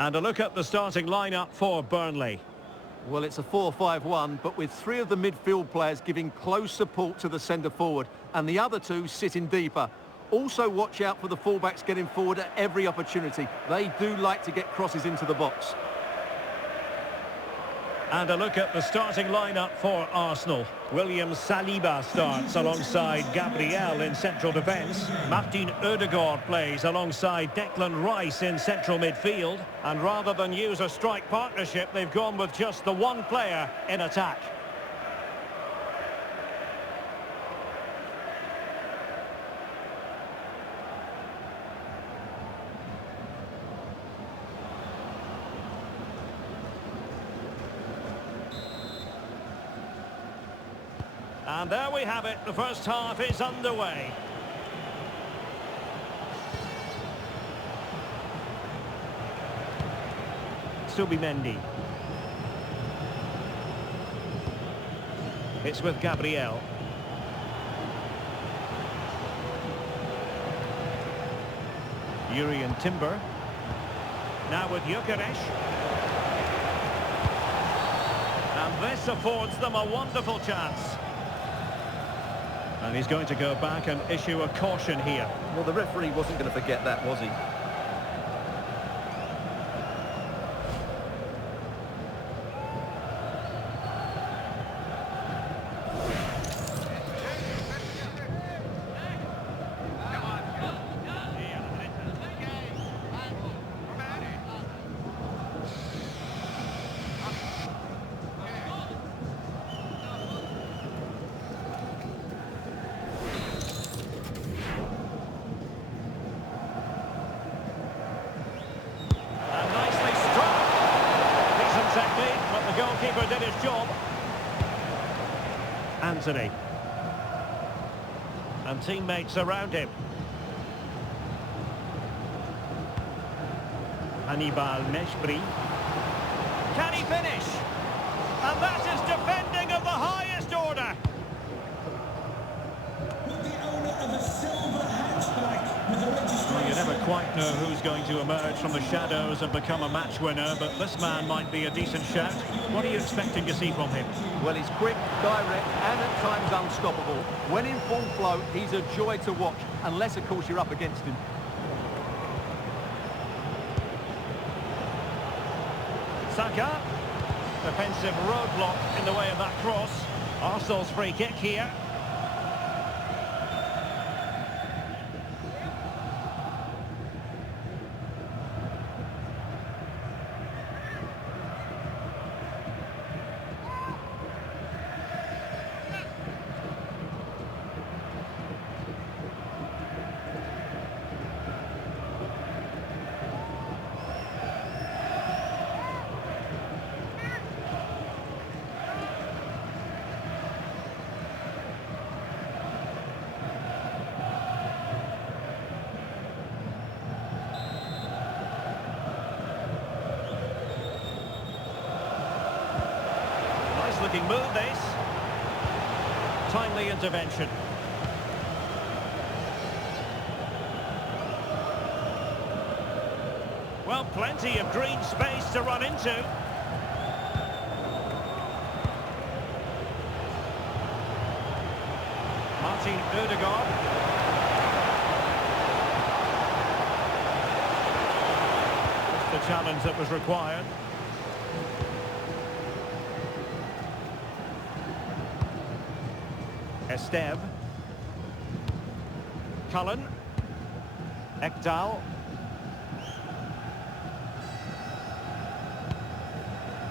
And a look at the starting lineup for Burnley. Well, it's a 4-5-1, but with three of the midfield players giving close support to the centre-forward, and the other two sitting deeper. Also watch out for the fullbacks getting forward at every opportunity. They do like to get crosses into the box. And a look at the starting lineup for Arsenal. William Saliba starts alongside Gabriel in central defence. Martin Odegaard plays alongside Declan Rice in central midfield. And rather than use a strike partnership, they've gone with just the one player in attack. And there we have it, the first half is underway. Subimendi. It's with Gabriel. Urian Timber. Now with Gyökeres. And this affords them a wonderful chance. And he's going to go back and issue a caution here. Well, the referee wasn't going to forget that, was he? Goalkeeper did his job. Anthony. And teammates around him. Hannibal Mejbri. Can he finish? And that is defending of the highest order. Well, you never quite know who's going to emerge from the shadows and become a match winner, but this man might be a decent shout. What are you expecting to see from him? Well, he's quick, direct, and at times unstoppable. When in full flow, he's a joy to watch, unless, of course, you're up against him. Saka. Defensive roadblock in the way of that cross. Arsenal's free kick here. Looking move this. Timely intervention. Well, plenty of green space to run into. Martin Odegaard. That's the challenge that was required. Esteve. Cullen. Ekdal.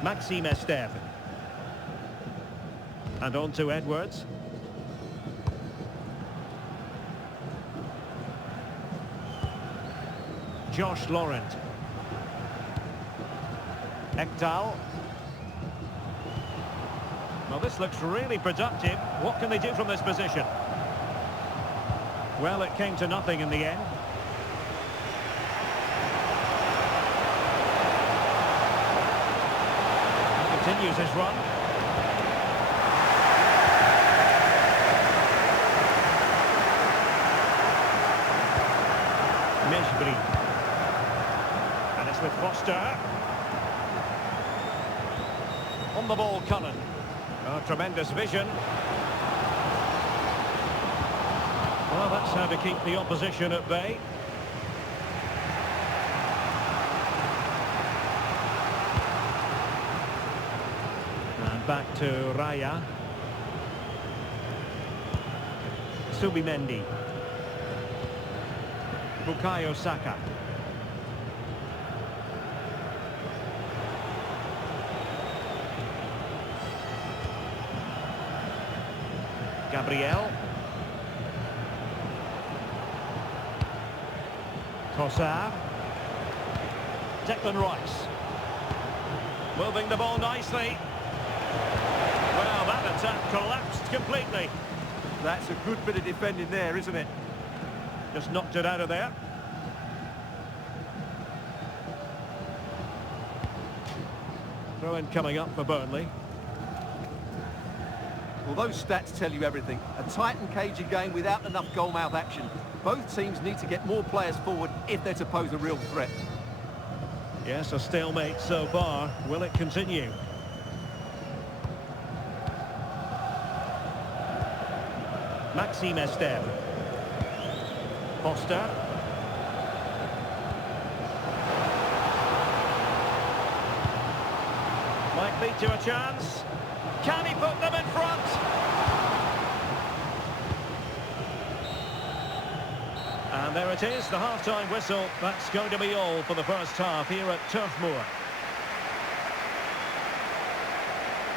Maxime Esteve. And on to Edwards. Josh Laurent. Ekdal. Well, this looks really productive. What can they do from this position? Well, it came to nothing in the end. He continues his run. Mejbri. And it's it's with Foster. On the ball, Cullen. Oh, tremendous vision. Well, that's how to keep the opposition at bay. And back to Raya. Subimendi. Bukayo Saka. Gabriel. Trossard. Declan Rice. Moving the ball nicely. Well, that attack collapsed completely. That's a good bit of defending there, isn't it? Just knocked it out of there. Throw-in coming up for Burnley. Well, those stats tell you everything. A tight and cagey game without enough goal-mouth action. Both teams need to get more players forward if they're to pose a real threat. Yes, a stalemate so far. Will it continue? Maxime Esteve. Foster. Might lead to a chance. Can he put them in front? And there it is, the half-time whistle. That's going to be all for the first half here at Turf Moor.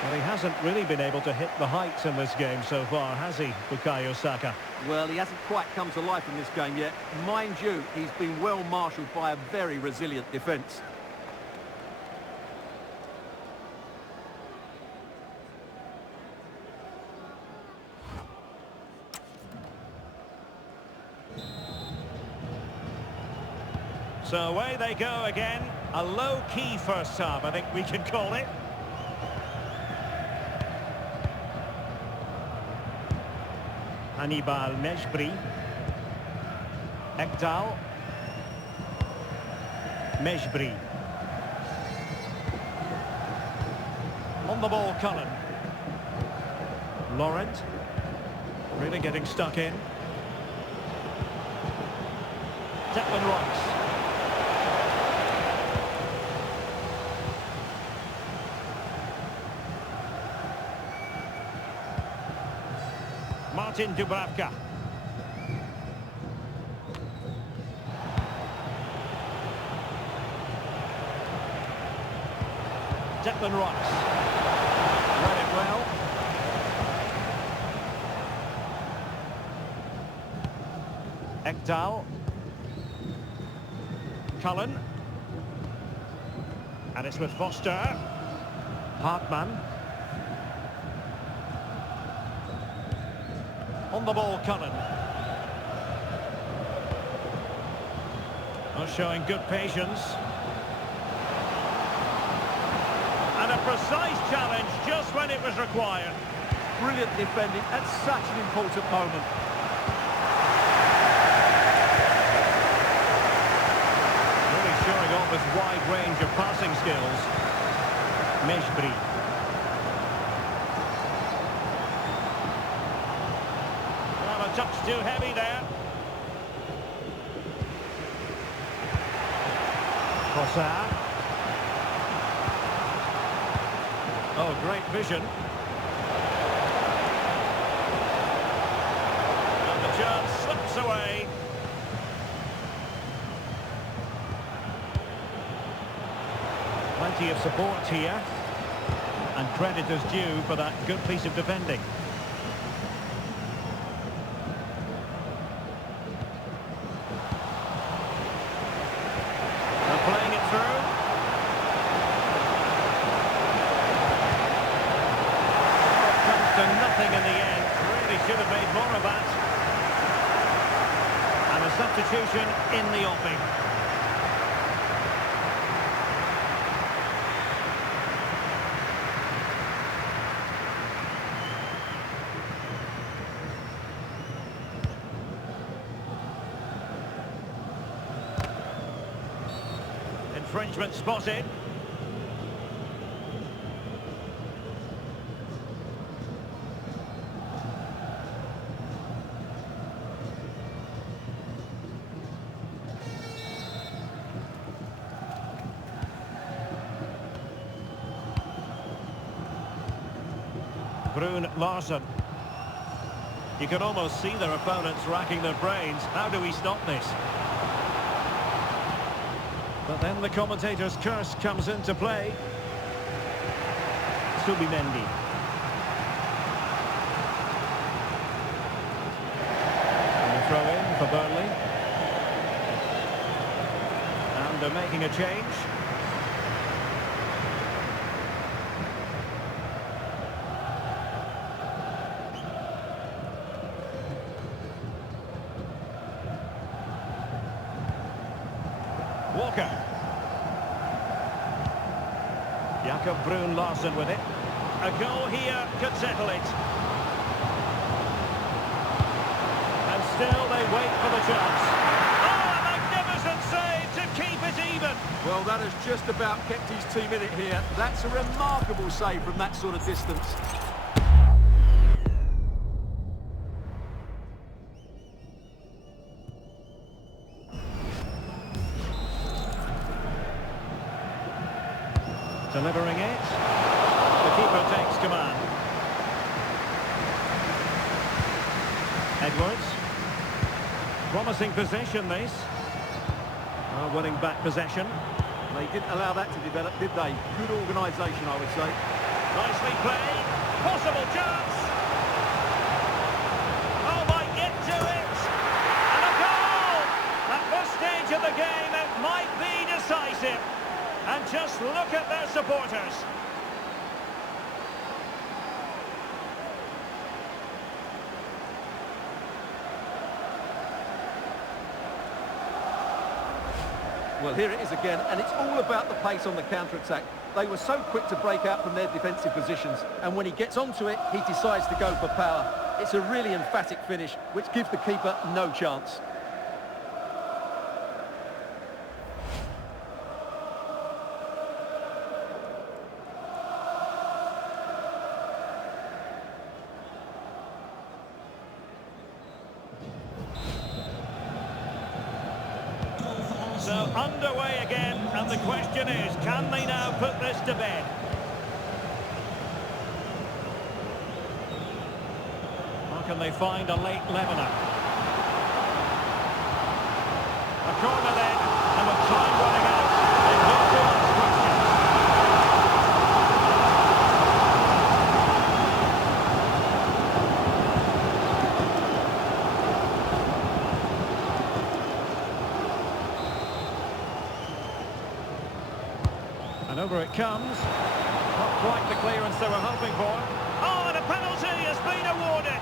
Well, he hasn't really been able to hit the heights in this game so far, has he, Bukayo Saka? Well, he hasn't quite come to life in this game yet. Mind you, he's been well marshalled by a very resilient defence. So away they go again. A low-key first half, I think we can call it. Hannibal Mejbri. Ekdal. Mejbri. On the ball, Cullen. Laurent. Really getting stuck in. Declan Rice. Martin Dubravka. Declan Rice. Read it well. Ekdal. Cullen. And it's with Foster. Hartman. On the ball, Cullen. Oh, showing good patience. And a precise challenge just when it was required. Brilliant defending at such an important moment. Really showing off his wide range of passing skills. Mejbri. A touch too heavy there. Trossard. Oh, great vision. And the chance slips away. Plenty of support here. And credit is due for that good piece of defending. Playing it through. Comes to nothing in the end. Really should have made more of that. And a substitution in the offing. Infringement spotted. Brun Larsen. You can almost see their opponents racking their brains. How do we stop this? But then the commentator's curse comes into play. Subimendi. And a throw in for Burnley. And they're making a change. Walker. Jakob Brun Larsen with it. A goal here could settle it. And still they wait for the chance. Oh, a magnificent save to keep it even. Well, that has just about kept his team in it here. That's a remarkable save from that sort of distance. Delivering it. The keeper takes command. Edwards. Promising possession, this. Oh, winning back possession. They didn't allow that to develop, did they? Good organisation, I would say. Nicely played. Possible chance. Oh, might get to it. And a goal! At this stage of the game, it might be decisive. And just look at their supporters. Well, here it is again, and it's all about the pace on the counter-attack. They were so quick to break out from their defensive positions, and when he gets onto it, he decides to go for power. It's a really emphatic finish, which gives the keeper no chance. So underway again, and the question is, can they now put this to bed? Or can they find a late leveller? A corner then, and with time running out, they've got to ask questions. And over it comes. Not quite the clearance they were hoping for. Oh, and a penalty has been awarded.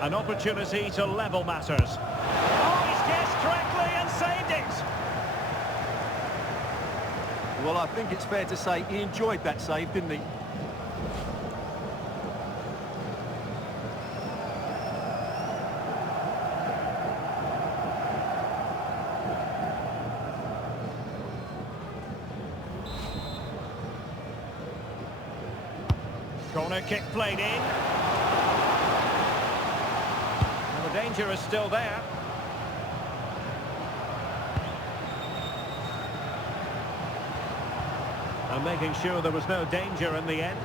An opportunity to level matters. Oh, he's guessed correctly and saved it. Well, I think it's fair to say he enjoyed that save, didn't he? Corner kick played in. The danger is still there. And making sure there was no danger in the end.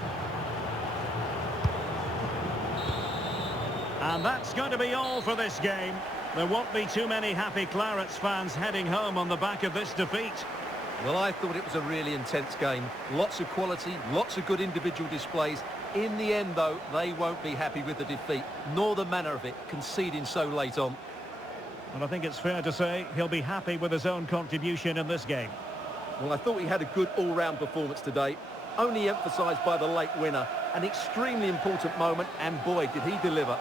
And that's going to be all for this game. There won't be too many happy Clarets fans heading home on the back of this defeat. Well, I thought it was a really intense game. Lots of quality, lots of good individual displays. In the end, though, they won't be happy with the defeat, nor the manner of it, conceding so late on. And I think it's fair to say he'll be happy with his own contribution in this game. Well, I thought he had a good all-round performance today, only emphasised by the late winner. An extremely important moment, and boy, did he deliver.